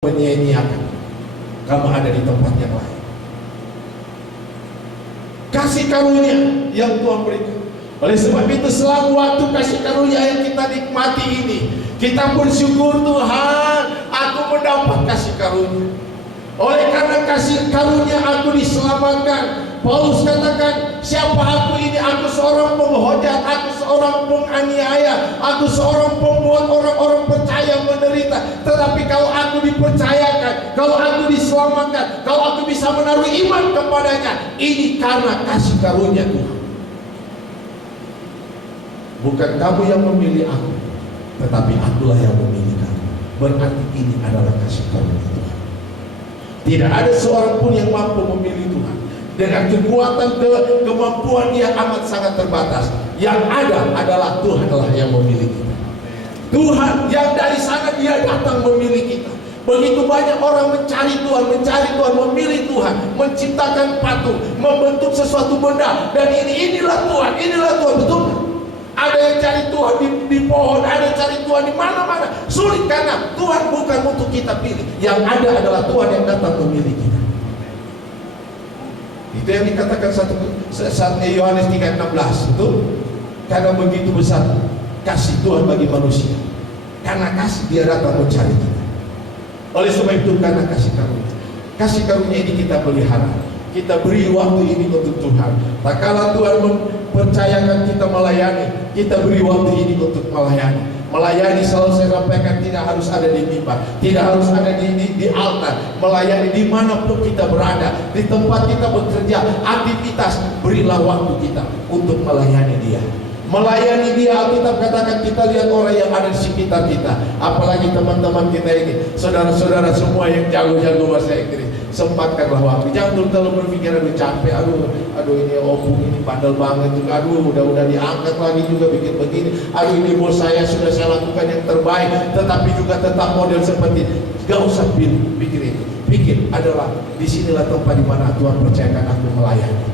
menyia-nyiakan, kamu ada di tempat yang lain. Kasih karunia yang Tuhan berikan. Oleh sebab itu selama waktu kasih karunia yang kita nikmati ini, kita bersyukur, Tuhan, aku mendapat kasih karunia. Oleh karena kasih karunia aku diselamatkan. Paulus katakan, siapa aku ini? Aku seorang penghujat, aku seorang penganiaya, aku seorang pembuat orang-orang percaya menderita. Tetapi kalau aku dipercayakan, kalau aku diselamatkan, kalau aku bisa menaruh iman kepadanya, ini karena kasih karunia Tuhan. Bukan kamu yang memilih aku, tetapi akulah yang memilih kamu. Berarti ini adalah kasih karunia Tuhan. Tidak ada seorang pun yang mampu memilih Tuhan. Dengan kekuatan kemampuan dia amat sangat terbatas. Yang ada adalah Tuhanlah yang memilih kita. Tuhan yang dari sana dia datang memilih kita. Begitu banyak orang mencari Tuhan, memilih Tuhan, menciptakan patung, membentuk sesuatu benda, dan inilah Tuhan, betul? Ada yang cari Tuhan di pohon, ada yang cari Tuhan di mana-mana. Sulit karena Tuhan bukan untuk kita pilih. Yang ada adalah Tuhan yang datang memilih kita. Itu yang dikatakan saat Yohanes 3:16 itu, karena begitu besar kasih Tuhan bagi manusia, karena kasih dia datang mencari kita. Oleh sebab itu karena kasih karunia ini kita pelihara, kita beri waktu ini untuk Tuhan. Tak kala Tuhan mempercayakan kita melayani, kita beri waktu ini untuk melayani. Melayani selalu saya sampaikan tidak harus ada di mimbar, tidak harus ada di altar. Melayani dimanapun kita berada, di tempat kita bekerja, aktivitas, berilah waktu kita untuk melayani dia. Melayani dia, Alkitab katakan kita lihat orang yang ada di sekitar kita. Apalagi teman-teman kita ini, saudara-saudara semua yang jago-jago bahasa Inggris, sempatkanlah waktu. Jangan terlalu berpikir aduh capek, aduh ini opung ini pandal banget juga, aduh mudah-mudahan diangkat lagi juga bikin begini, aduh ini bos saya sudah saya lakukan yang terbaik, tetapi juga tetap model seperti ini. Gak usah pikir itu. Pikir adalah disinilah tempat di mana Tuhan percayakan aku melayani.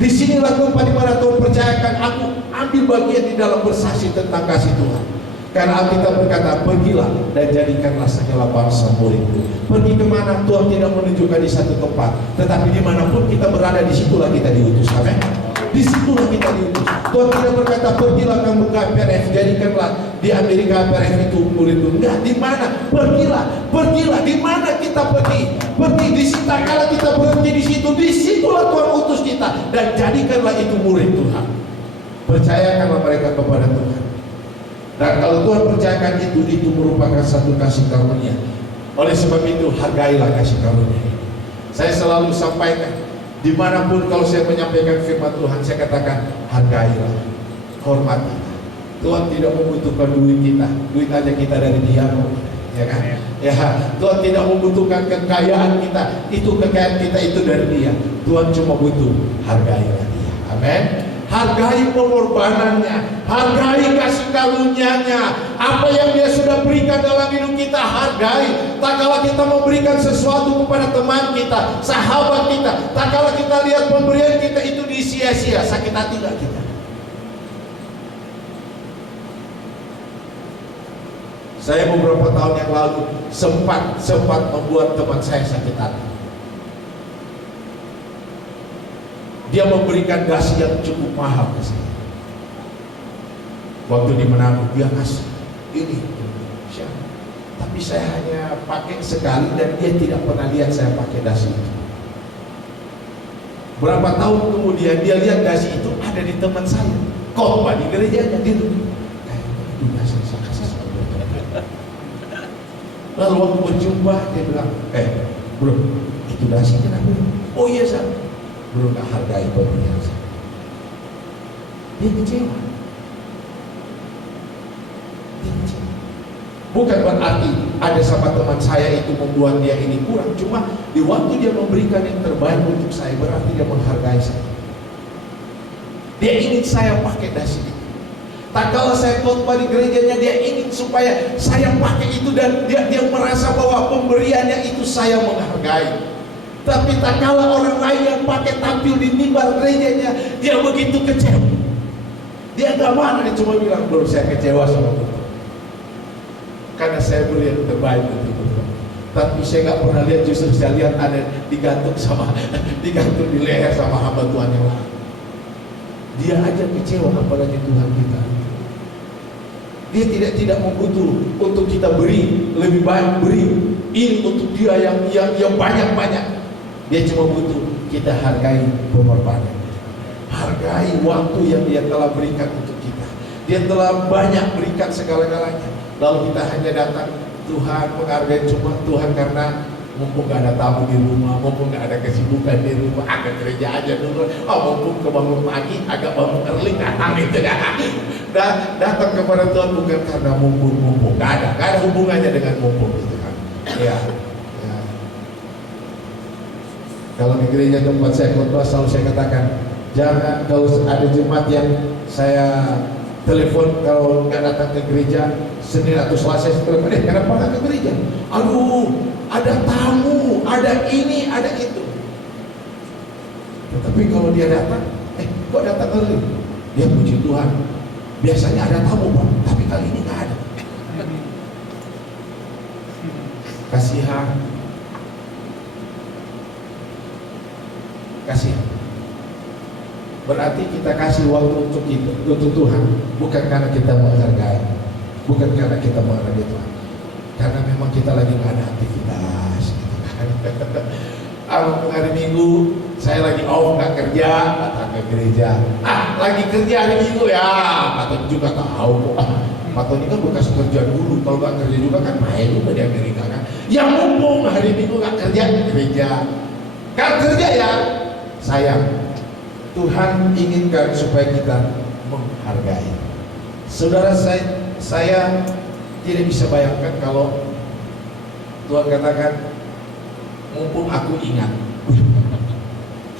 Disinilah tempat di mana Tuhan percayakan aku ambil bagian di dalam bersaksi tentang kasih Tuhan. Karena Alkitab berkata, pergilah dan jadikanlah segala bangsa muridku. Pergi kemana? Tuhan tidak menunjukkan di satu tempat, tetapi dimanapun kita berada, disitulah kita diutus. Amin. Disitulah kita diutus. Tuhan tidak berkata, pergilah kamu ke APRF, jadikanlah di Amerika APRF itu muridku. Enggak, di mana? Pergilah. Di mana kita pergi? Pergi di situ. Kalau kita berhenti di situ, disitulah Tuhan utus kita, dan jadikanlah itu murid Tuhan. Percayakanlah mereka kepada Tuhan. Dan kalau Tuhan percayakan itu merupakan satu kasih karunia. Oleh sebab itu hargailah kasih karunia ini. Saya selalu sampaikan, dimanapun kalau saya menyampaikan firman Tuhan, saya katakan hargailah, hormati. Tuhan tidak membutuhkan duit kita, duit aja kita dari Dia, ya kan? Ya, Tuhan tidak membutuhkan kekayaan kita, itu kekayaan kita itu dari Dia. Tuhan cuma butuh hargailah Dia. Amin. Hargai pengorbanannya, hargai kasih karunia-Nya. Apa yang Dia sudah berikan dalam hidup kita, hargai. Tak kala kita memberikan sesuatu kepada teman kita, sahabat kita, tak kala kita lihat pemberian kita itu disia-sia, sakit hati gak kita? Saya beberapa tahun yang lalu sempat membuat teman saya sakit hati. Dia memberikan dasi yang cukup mahal ke saya. Waktu di Manado dia kasih ini, tapi saya hanya pakai sekali dan dia tidak pernah lihat saya pakai dasi itu. Berapa tahun kemudian dia lihat dasi itu ada di teman saya, khotbah di gerejanya gitu. Itu dasi saya kasih. Lalu waktu berjumpa dia bilang, bro, itu dasi kenapa? Oh iya Sam. Belum gak hargai pemberian saya. Dia kecewa. Bukan berarti ada sama teman saya itu membuat dia ini kurang. Cuma di waktu dia memberikan yang terbaik untuk saya, berarti dia menghargai saya. Dia ingin saya pakai dasi itu. Tak kala saya khotbah di gerejanya, dia ingin supaya saya pakai itu, dan dia merasa bahwa pemberiannya itu saya menghargai. Tapi tak kala orang lain yang pakai tampil di mimbar gerejanya, dia begitu kecewa. Dia gak marah, dia cuma bilang, bro saya kecewa sama Tuhan, karena saya beri yang terbaik untuk Tuhan. Tapi saya nggak pernah lihat, justru saya lihat ada digantung di leher sama hamba Tuhan yang lain. Dia aja kecewa, apalagi Tuhan kita. Dia tidak membutuh untuk kita beri lebih banyak, beri ini untuk dia yang banyak. Dia cuma butuh kita hargai pengorbanan, hargai waktu yang dia telah berikan untuk kita. Dia telah banyak berikan segala-galanya, lalu kita hanya datang, Tuhan menghargai cuma Tuhan karena mumpung gak ada tamu di rumah, mumpung gak ada kesibukan di rumah, agak gereja aja dulu. Mumpung kebangun pagi, agak bangun early, datang itu dah. Datang kepada Tuhan bukan karena mumpung, gak ada hubungannya dengan mumpung itu kan. Ya. Kalau di gereja tempat saya khotbah selalu saya katakan, jangan kalau ada jemaat yang saya telepon kalau nggak datang ke gereja Senin atau Selasa, saya telepon, kenapa nggak ke gereja? Aduh, ada tamu, ada ini, ada itu. Tetapi kalau dia datang, kok datang early? Dia puji Tuhan. Biasanya ada tamu Pak, tapi kali ini nggak ada. Kasihan. Berarti kita kasih waktu untuk Tuhan, bukan karena kita menghargai, bukan karena kita menghargai Tuhan, karena memang kita lagi nggak ada aktivitas gitu kan. Hari Minggu saya lagi nggak kerja, datang ke gereja. Lagi kerja hari Minggu ya, Pak juga tahu kok. Pak Tony kan bekas kerja dulu, kalau nggak kerja juga kan main juga di Amerika kan. Yang mumpung hari Minggu nggak kerja di gereja, kan kerja ya. Sayang, Tuhan inginkan supaya kita menghargai. Saudara, saya tidak bisa bayangkan kalau Tuhan katakan, mumpung aku ingat.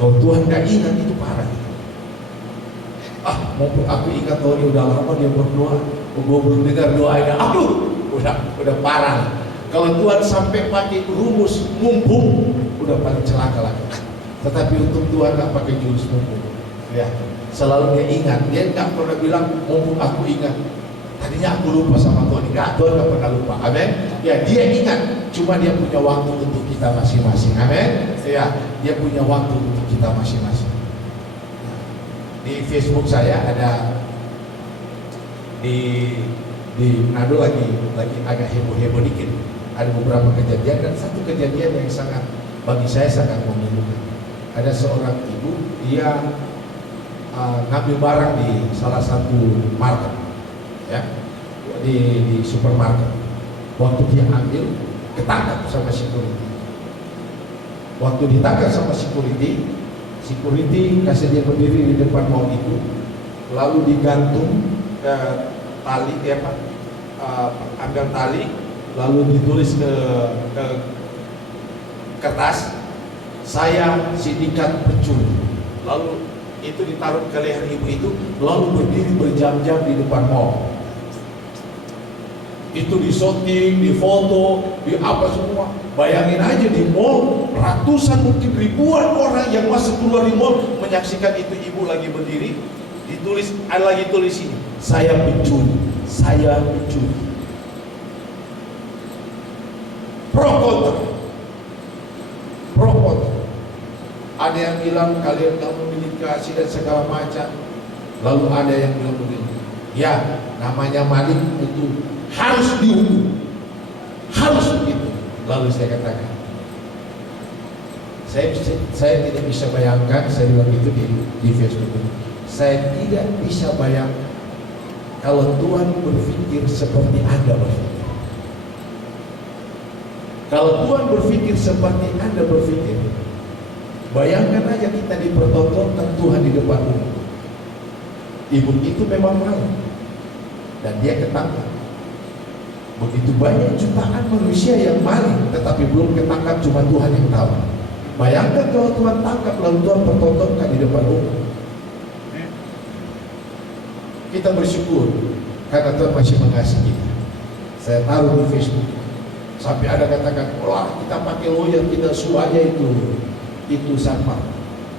Kalau Tuhan gak ingat itu parah. Mumpung aku ingat, Tuhan udah lama dia berdoa, gue belum dengar doanya. Udah parah. Kalau Tuhan sampai pakai rumus mumpung, udah paling celaka lagi. Tetapi untuk Tuhan gak pakai jurus mumpung. Ya, selalu dia ingat. Dia gak pernah bilang mumpung aku ingat. Tadinya aku lupa sama Tuhan. Enggak, Tuhan gak pernah lupa. Amin. Ya, dia ingat. Cuma dia punya waktu untuk kita masing-masing. Amin. Ya, dia punya waktu untuk kita masing-masing. Di Facebook saya ada di Manado lagi agak heboh-heboh dikit. Ada beberapa kejadian, dan satu kejadian yang sangat bagi saya sangat memilukan. Ada seorang ibu, dia ngambil barang di salah satu market, ya, di supermarket. Waktu dia ambil, ketangkap sama security. Waktu ditangkap sama security kasih dia berdiri di depan mall itu, lalu digantung ke tali, ambil tali, lalu ditulis ke kertas, saya sindikat pencuri. Lalu itu ditaruh ke leher ibu itu, lalu berdiri berjam-jam di depan mall. Itu disoting, difoto, di apa semua. Bayangin aja di mall, ratusan mungkin ribuan orang yang masuk keluar di mall menyaksikan itu ibu lagi berdiri, ditulis, ada lagi tulis ini, saya pencuri, saya pencuri. Pro kontra. Ada yang bilang kalian gak memiliki kasih dan segala macam. Lalu ada yang bilang begini, ya namanya maling itu harus dihukum, harus begitu. Lalu saya katakan, saya tidak bisa bayangkan, saya bilang itu di Facebook ini, saya tidak bisa bayangkan kalau Tuhan berpikir seperti Anda berpikir. Kalau Tuhan berpikir seperti Anda berpikir, bayangkan aja kita dipertontonkan Tuhan di depan umum. Ibu itu memang maling dan dia ketangkap. Begitu banyak jutaan manusia yang maling tetapi belum ketangkap, cuma Tuhan yang tahu. Bayangkan kalau Tuhan tangkap lalu Tuhan pertontonkan di depan umum. Kita bersyukur karena Tuhan masih mengasihi kita. Saya taruh di Facebook, sampai ada katakan, wah kita pakai lawyer, kita sue aja itu sama.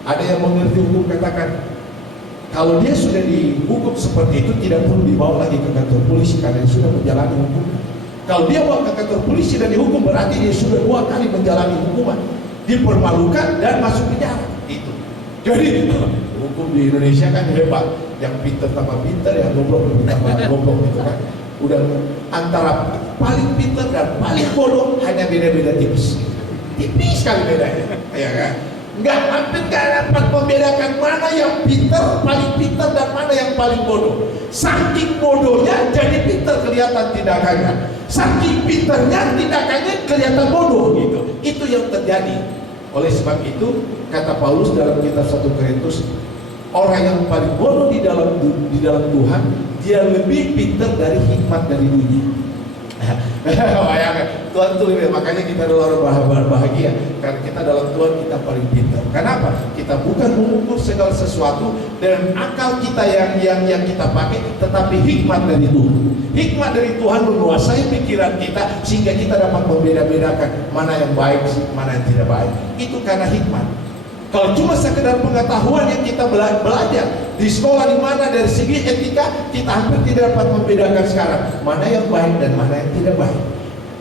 Ada yang mengerti hukum katakan, kalau dia sudah dihukum seperti itu tidak perlu dibawa lagi ke kantor polisi karena dia sudah menjalani hukum. Kalau dia bawa ke kantor polisi dan dihukum, berarti dia sudah 2 kali menjalani hukuman, dipermalukan dan masuk penjara. Itu. Jadi hukum di Indonesia kan hebat. Yang pintar tambah pintar, yang goblok tambah goblok gitu kan. Udah antara paling pintar dan paling bodoh hanya beda-beda tipis. Tipis sekali bedanya, ya kan? Hampir nggak dapat membedakan mana yang pintar, paling pintar, dan mana yang paling bodoh. Saking bodohnya jadi pintar kelihatan tindakannya, saking pintarnya tindakannya kelihatan bodoh gitu. Itu yang terjadi. Oleh sebab itu kata Paulus dalam kitab 1 Korintus, orang yang paling bodoh di dalam Tuhan, dia lebih pintar dari hikmat dari dunia. Bayangkan, Tuhan tuh makanya kita adalah orang bahagia karena kita dalam Tuhan kita paling pintar. Kenapa? Kita bukan mengukur segala sesuatu dengan akal kita yang kita pakai, tetapi hikmat dari Tuhan. Hikmat dari Tuhan menguasai pikiran kita sehingga kita dapat membeda-bedakan mana yang baik, mana yang tidak baik. Itu karena hikmat. Kalau cuma sekedar pengetahuan yang kita belajar di sekolah di mana dari segi etika, kita hampir tidak dapat membedakan sekarang mana yang baik dan mana yang tidak baik.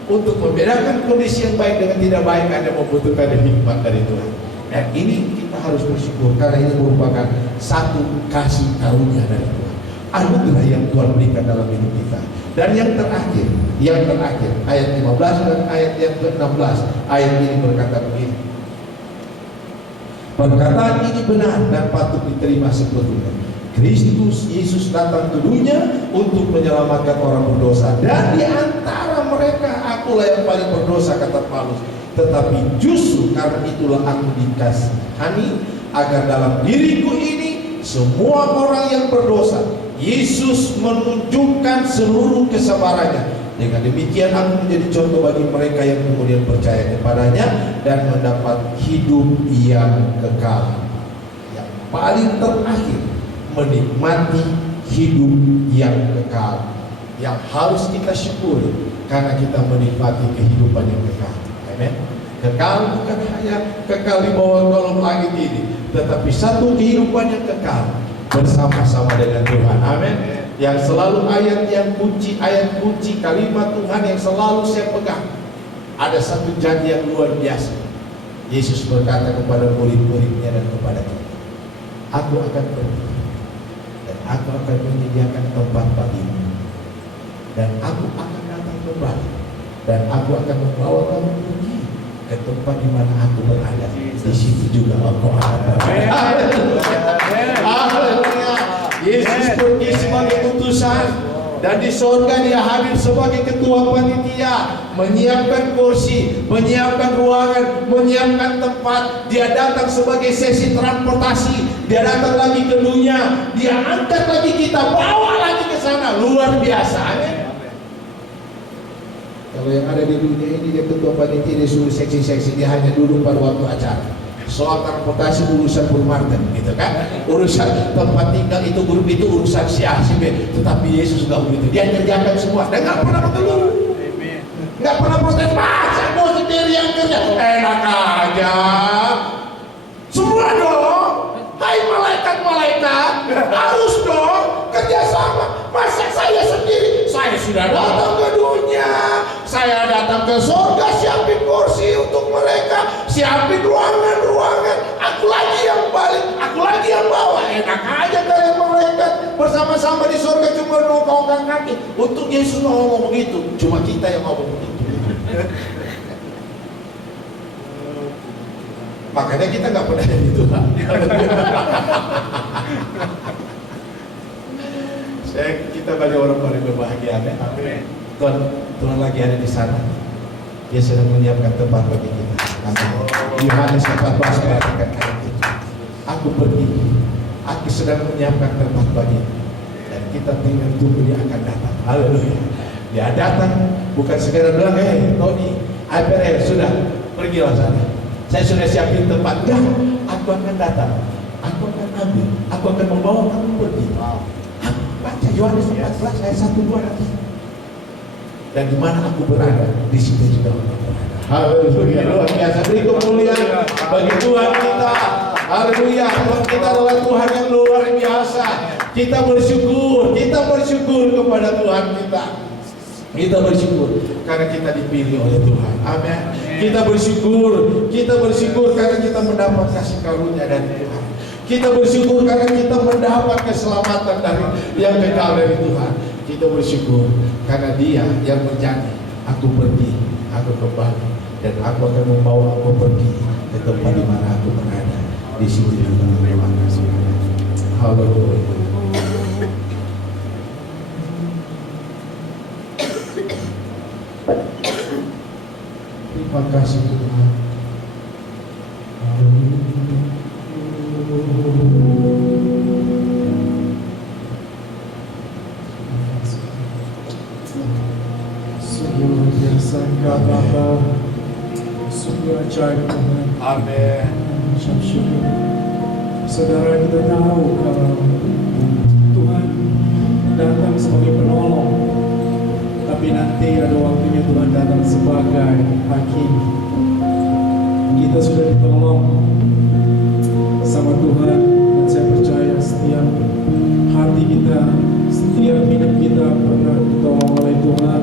Untuk membedakan kondisi yang baik dengan tidak baik, Anda membutuhkan hikmat dari Tuhan. Dan ini kita harus bersyukur karena ini merupakan satu kasih karunia dari Tuhan. Anugerah yang Tuhan berikan dalam hidup kita. Dan yang terakhir ayat 15 dan ayat yang ke-16, ayat ini berkata begini. Perkataan ini benar dan patut diterima sebetulnya. Kristus Yesus datang ke dunia untuk menyelamatkan orang berdosa, dan di antara mereka akulah yang paling berdosa, kata Paulus. Tetapi justru karena itulah aku dikasihani, agar dalam diriku ini semua orang yang berdosa, Yesus menunjukkan seluruh kesabarannya. Dengan demikian aku menjadi contoh bagi mereka yang kemudian percaya kepadanya dan mendapat hidup yang kekal. Yang paling terakhir, menikmati hidup yang kekal, yang harus kita syukuri karena kita menikmati kehidupan yang kekal. Amin. Kekal bukan hanya kekal di bawah kolong langit ini, tetapi satu kehidupan yang kekal bersama-sama dengan Tuhan. Amin. Yang selalu ayat kunci kalimat Tuhan yang selalu saya pegang. Ada satu janji yang luar biasa. Yesus berkata kepada murid-muridnya dan kepada kita, aku akan pergi dan aku akan menyediakan tempat bagimu, dan aku akan datang kembali dan aku akan membawa kamu pergi ke tempat di mana aku berada. Di situ juga engkau akan berada. Haleluya. Yesus pergi sebagai utusan, dan di sorga dia hadir sebagai ketua panitia, menyiapkan kursi, menyiapkan ruangan, menyiapkan tempat. Dia datang sebagai sesi transportasi, dia datang lagi ke dunia, dia angkat lagi kita, bawa lagi ke sana. Luar biasa. Amin. Kalau yang ada di dunia ini dia ketua panitia, dia suruh seksi-seksi, dia hanya duduk pada waktu acara. Soal transportasi urusan Purmarten, gitu kan? Urusan tempat tinggal itu, grup itu urusan si A, si B. Tetapi Yesus nggak begitu, dia kerjakan semua dan nggak pernah mengeluh, nggak pernah protes. Saya mau sendiri yang kerja, enak aja. Semua dong, hai malaikat-malaikat, harus dong kerjasama. Masa saya sendiri? Saya sudah datang ke dunia, saya datang ke surga, siapin kursi untuk mereka, siapin ruangan-ruangan. Aku lagi yang balik, aku lagi yang bawa. Enak aja kalian malaikat bersama-sama di surga cuma nongkrongkan kaki. Untuk Yesus ngomong begitu, cuma kita yang ngomong begitu. Makanya kita nggak pernah jadi Tuhan. Kita bagi orang paling berbahagia. Amin. Tuhan lagi ada di sana. Dia sedang menyiapkan tempat bagi kita. Yohanes 14 perhatikan ayat itu. Aku pergi, aku sedang menyiapkan tempat bagi, dan kita tinggal tunggu dia akan datang. Haleluya. Dia datang bukan sekedar bilang, Tony, sudah pergilah sana, saya sudah siapin tempat. Enggak, aku akan datang, aku akan ambil, aku akan membawa kamu pergi. Baca Yohanes 14 ayat 1-2 nanti. Dan di mana aku berada, di situ juga aku berada. Haleluya, luar biasa. Beri kemuliaan bagi Tuhan kita. Haleluya, Tuhan kita adalah Tuhan yang luar biasa. Kita bersyukur kepada Tuhan kita. Kita bersyukur karena kita dipilih oleh Tuhan. Amin. Kita bersyukur karena kita mendapat kasih karunia dari Tuhan. Kita bersyukur karena kita mendapat keselamatan dari yang kekal dari Tuhan. Kita bersyukur karena Dia yang berjanji, aku pergi, aku kembali, dan aku akan membawa aku pergi ke tempat di mana aku berada. Di sini terima kasih. Haleluya. Terima kasih Tuhan. Sungguh biasa Engkau Bapa, sungguh ajaib Tuhan. Amin. Syukur. Saudara, kita tahu kalau Tuhan datang sebagai penolong, tapi nanti ada waktunya Tuhan datang sebagai hakim. Kita sudah ditolong sama Tuhan, dan saya percaya setiap hati kita, setiap hidup kita pernah ditolong oleh Tuhan.